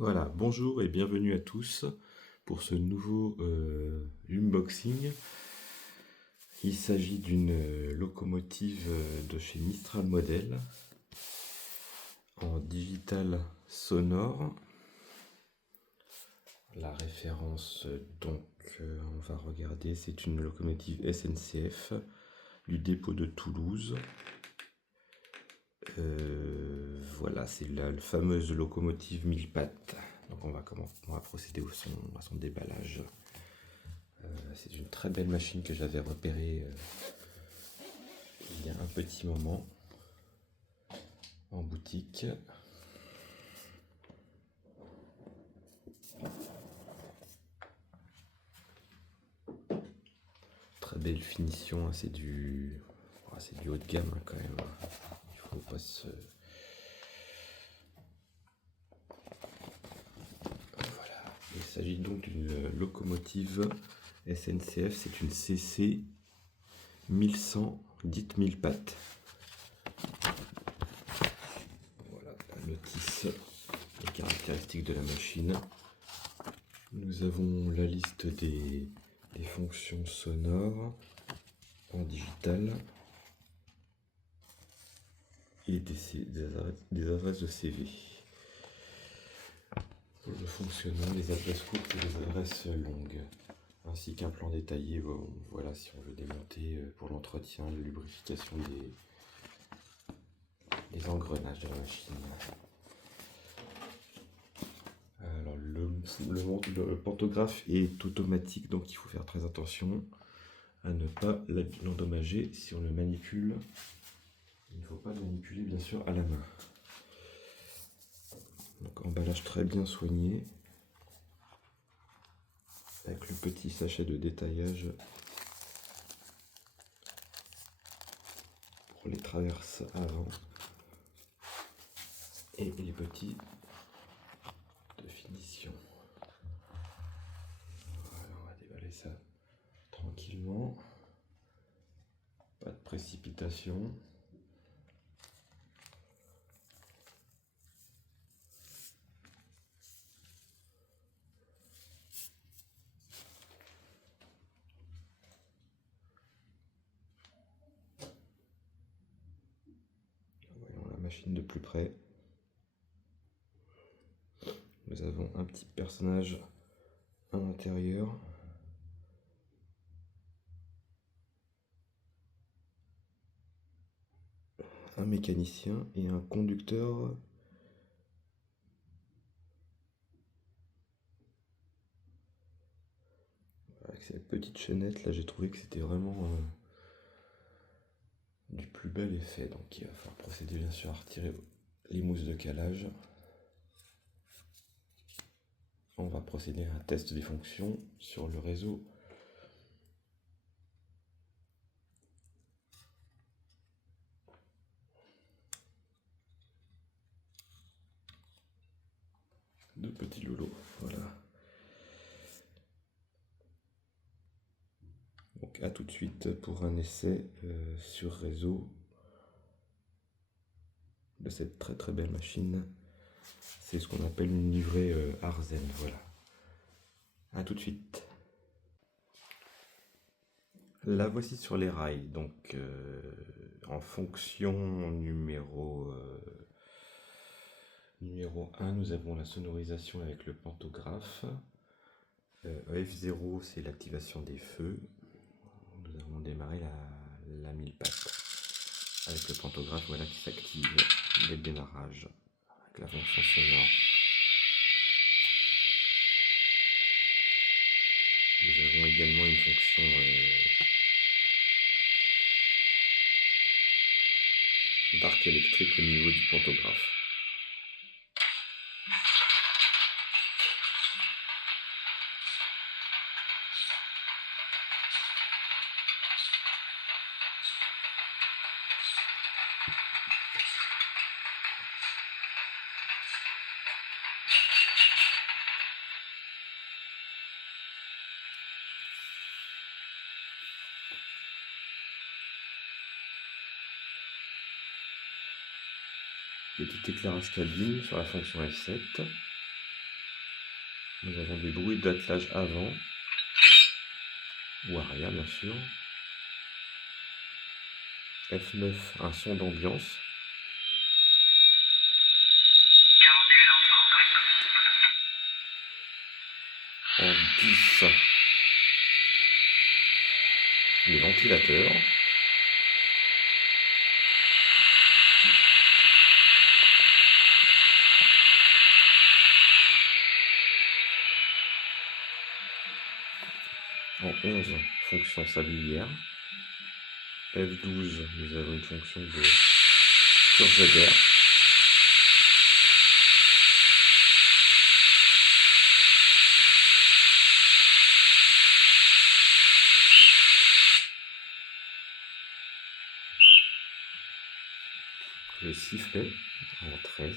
Voilà, bonjour et bienvenue à tous pour ce nouveau unboxing. Il s'agit d'une locomotive de chez Mistral Model en digital sonore. La référence on va regarder, c'est une locomotive SNCF du dépôt de Toulouse. Voilà, c'est la fameuse locomotive 1000 pattes. Donc on va procéder à son déballage. C'est une très belle machine que j'avais repérée il y a un petit moment en boutique. Très belle finition, hein, c'est du haut de gamme hein, quand même. Il faut pas se... Voilà. Il s'agit donc d'une locomotive SNCF, c'est une CC 1100 dite 1000 pattes. Voilà la notice, les caractéristiques de la machine. Nous avons la liste des fonctions sonores en digital et des adresses de CV. Pour le fonctionnement, les adresses courtes et les adresses longues, ainsi qu'un plan détaillé. Voilà, si on veut démonter pour l'entretien, la lubrification des engrenages de la machine. Alors le pantographe est automatique, donc il faut faire très attention à ne pas l'endommager si on le manipule. Il ne faut pas le manipuler bien sûr à la main. Donc emballage très bien soigné, avec le petit sachet de détaillage pour les traverses avant et les petits de finition. Voilà, on va déballer ça tranquillement, pas de précipitation. Voyons la machine de plus près. Nous avons un petit personnage à l'intérieur. Un mécanicien et un conducteur. Avec cette petite chaînette là, j'ai trouvé que c'était vraiment du plus bel effet. Donc il va falloir procéder bien sûr à retirer les mousses de calage. On va procéder à un test des fonctions sur le réseau. Deux petits loulous, voilà. Donc à tout de suite pour un essai sur réseau de cette très très belle machine. C'est ce qu'on appelle une livrée Arzen, voilà. À tout de suite. La voici sur les rails, donc en fonction numéro 1, nous avons la sonorisation avec le pantographe. F0, c'est l'activation des feux. Nous avons démarré la 1000 pattes avec le pantographe, voilà, qui s'active dès le démarrage avec la fonction sonore. Nous avons également une fonction d'arc électrique au niveau du pantographe. Petit éclairage cabine sur la fonction F7. Nous avons des bruits d'attelage avant ou arrière, bien sûr. F9, un son d'ambiance. En 10, les ventilateurs. En 11, fonction sablière. F12, nous avons une fonction de purge d'air. Le sifflet en 13.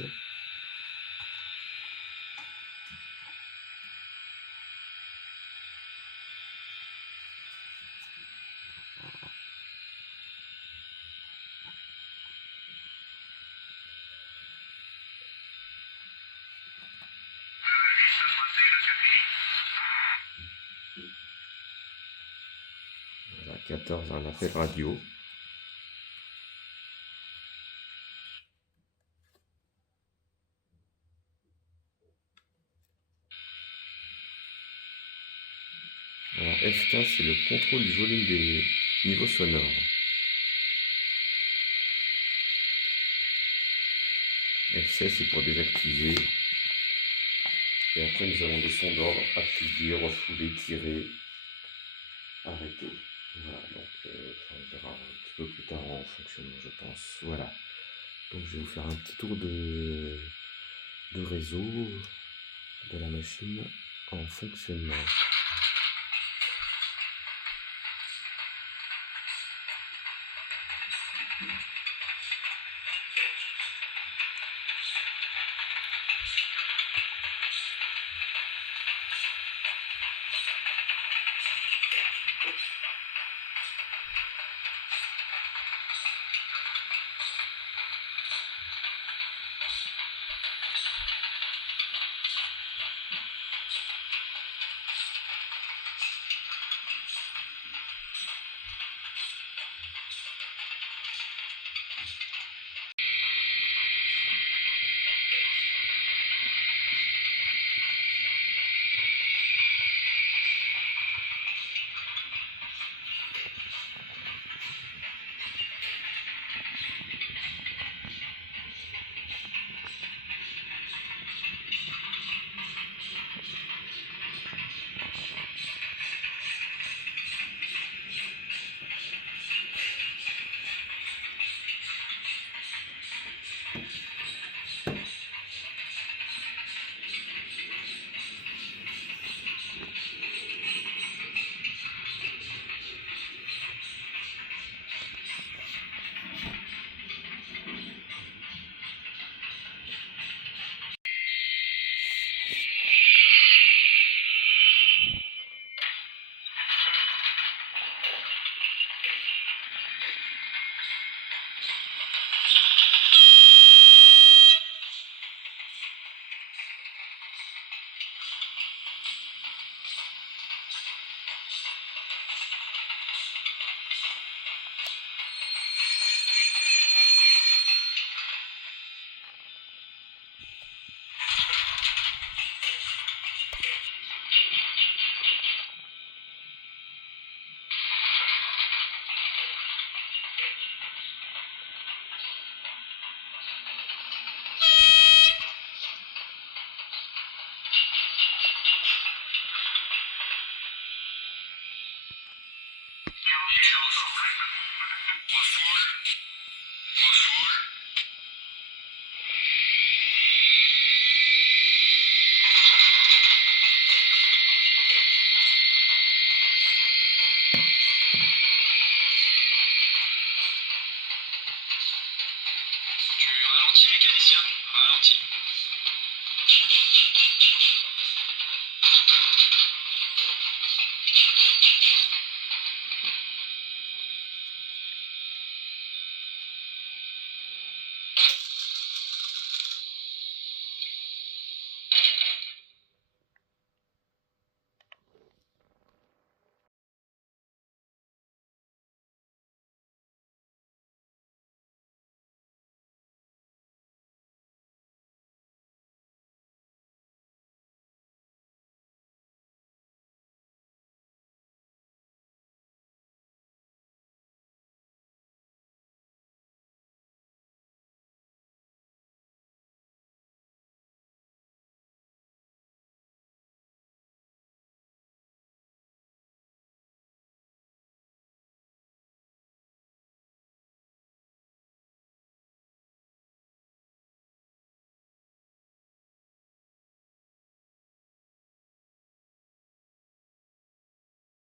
Voilà, 14, un appel radio. Alors F15, c'est le contrôle du volume des niveaux sonores. F16, c'est pour désactiver. Et après, nous avons des sons d'ordre, activer, refouler, tirer, arrêter. Voilà, donc on verra un petit peu plus tard en fonctionnement, je pense. Voilà. Donc je vais vous faire un petit tour de réseau de la machine en fonctionnement.